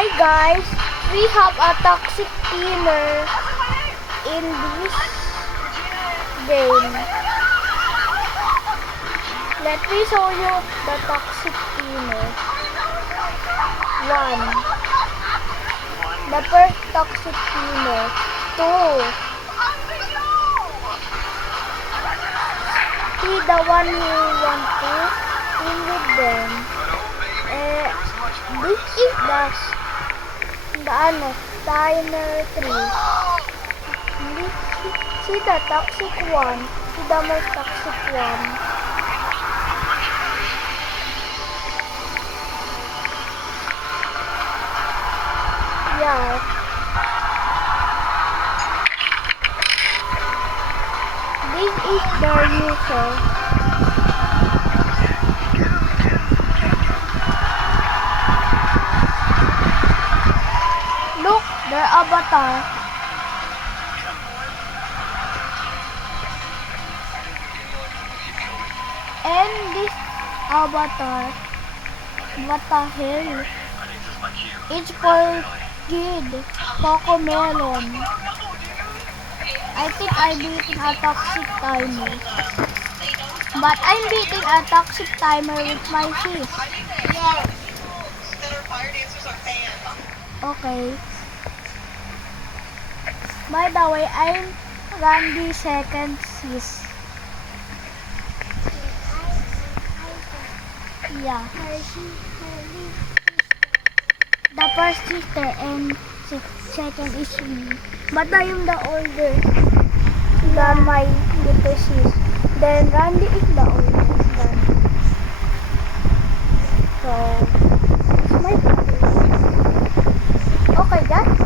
Hi guys, we have a toxic teamer in this game. Let me show you the toxic teamer. 1. The first toxic teamer. 2. He the one who want to team with them. This is the timer 3. See the toxic one. See the most toxic one. Yeah. This is the user. Look, their avatar. And this avatar, what the hell? It's for kid, Cocomelon. I think I'm beating a toxic timer. But I'm beating a toxic timer with my sis. Yes. That our fire dancers are fans. Okay. By the way, I'm Randy second sis. Yeah. The first sister and second is me. But I am the older than my little sis. Then Randy is the oldest than me. So, it's my brother. Okay, just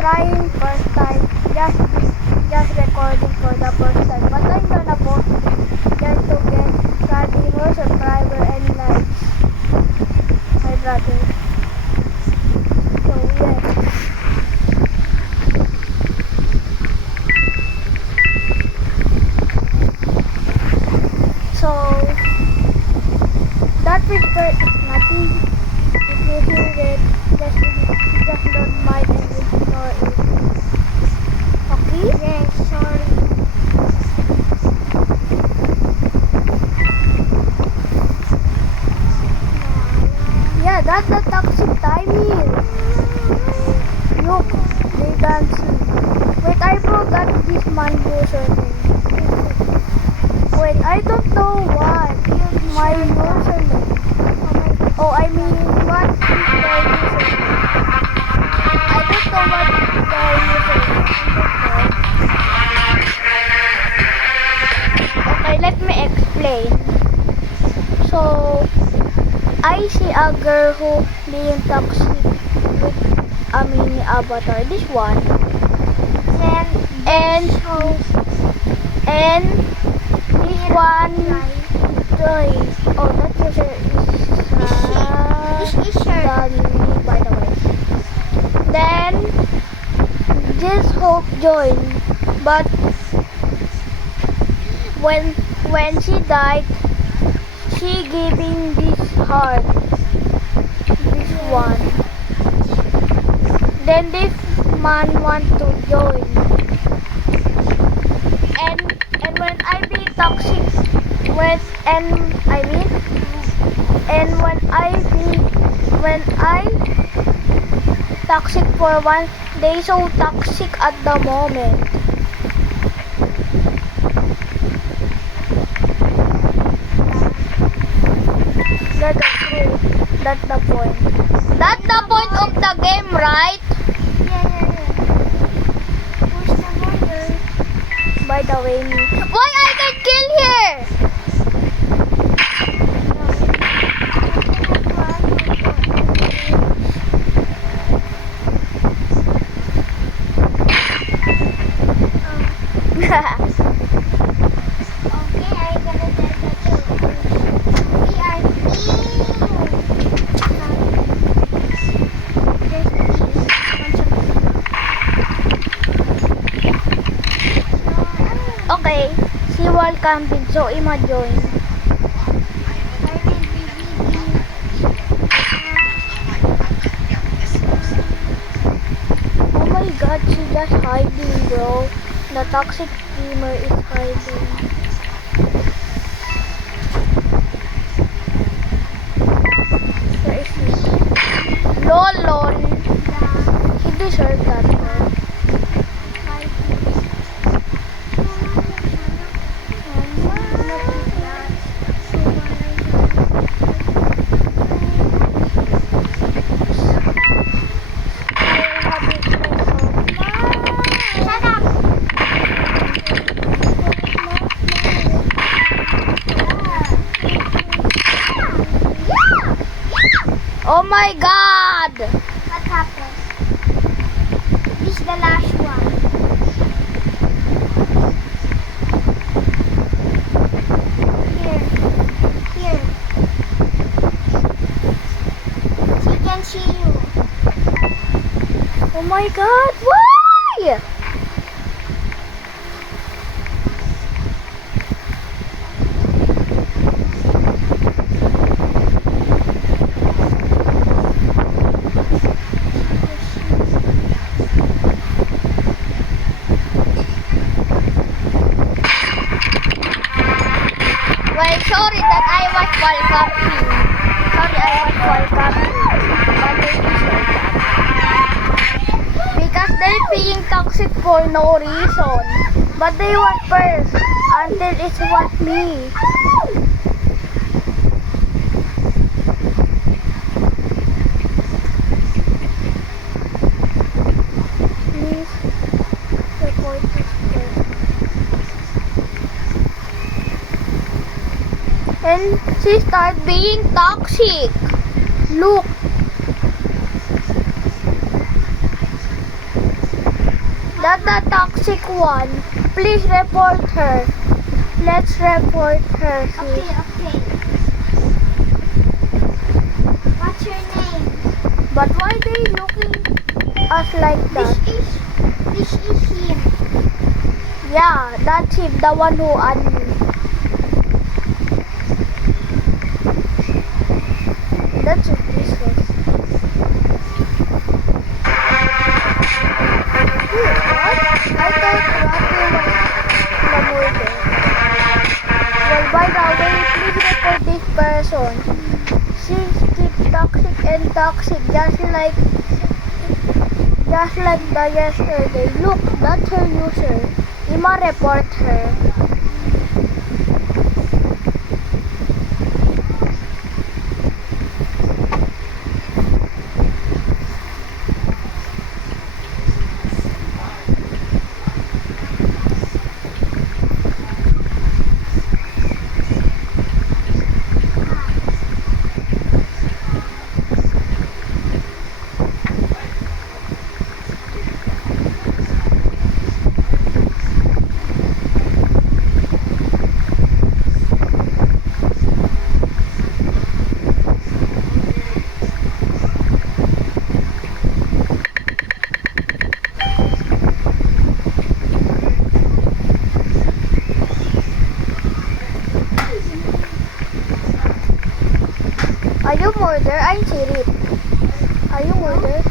trying first time. Just recording for the first time. But I'm gonna post just to get Randy more subscriber and likes. My brother. So, yeah. So, that whisper is nothing. If you hear it, just don't mind and ignore it. Okay? Yes, sorry. Yeah, that's the toxic timing. Look, they can see. Wait, I forgot this man username. Wait, I don't know what is my username. Oh, I mean, what is their username? I don't know what is their username. Okay, let me explain. So, I see a girl who being toxic with a mini avatar. This one. And this one Joy. Oh, that user is Danny, by the way. Then this Hope joined, but when she died, she giving this heart, this one. Then this man want to join. And when I be toxic when I toxic for one, they so toxic at the moment. That's true. That's the point. That's the point of the game, right? Yeah. Who's the mother? By the way, me. Why I get killed here? Okay, si wall camping, so ima-join. god, she's just hiding, bro. The toxic gamer is hiding. Where is he? Lol. He deserved that, bro. Oh my god! What happened? This is the last one. Here. She can see you. Oh my god, why? Well, sorry that I was wall camping. Sorry I was wall camping. But they deserve that. Because they're being toxic for no reason. But they were first until it was me. Please report this first. And she started being toxic. Look. That's the toxic one. Please report her. Let's report her, sis. Okay. What's your name? But why they looking us like that? This is him. Yeah, that's him, the one who added me. That's useless. What? I thought Rocky was the murder. Well, by the way, please report this person. She keeps toxic and toxic, just like the yesterday. Look, that's her user. Ima, report her. Are you murder? I'm Sheriff. Are you murder?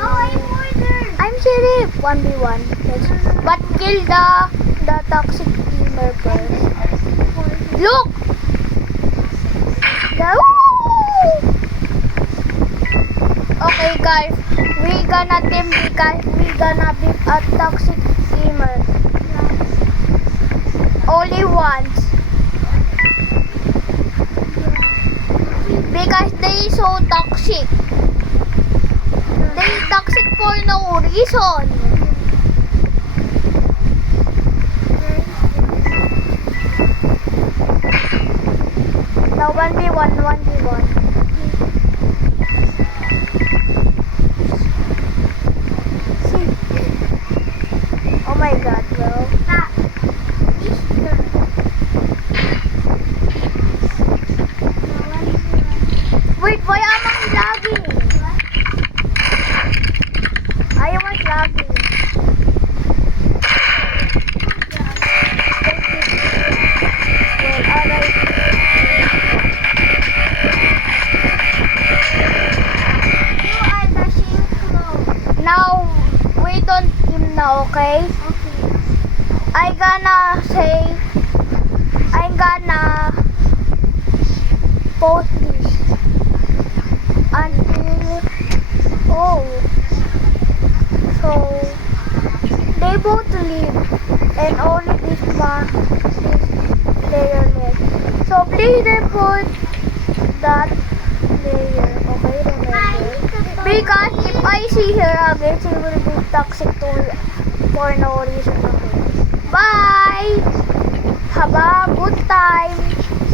Oh, I'm murdered. I'm Sheriff. 1v1. But kill the toxic gamer first. Look! Okay guys, we gonna team because we gonna beat a toxic gamer. Only once. Because they so toxic. They toxic for no reason. Now 1v1, 1v1. Oh my god, bro. Wait, why am I lagging? I was lagging. Well, alright. muna, okay? Okay. I'm gonna post this until, oh, so they both leave and only this layer left. So please report that layer, okay? Remember, because if I see her again, she will be toxic to for no reason. Okay. Bye. Have a good time.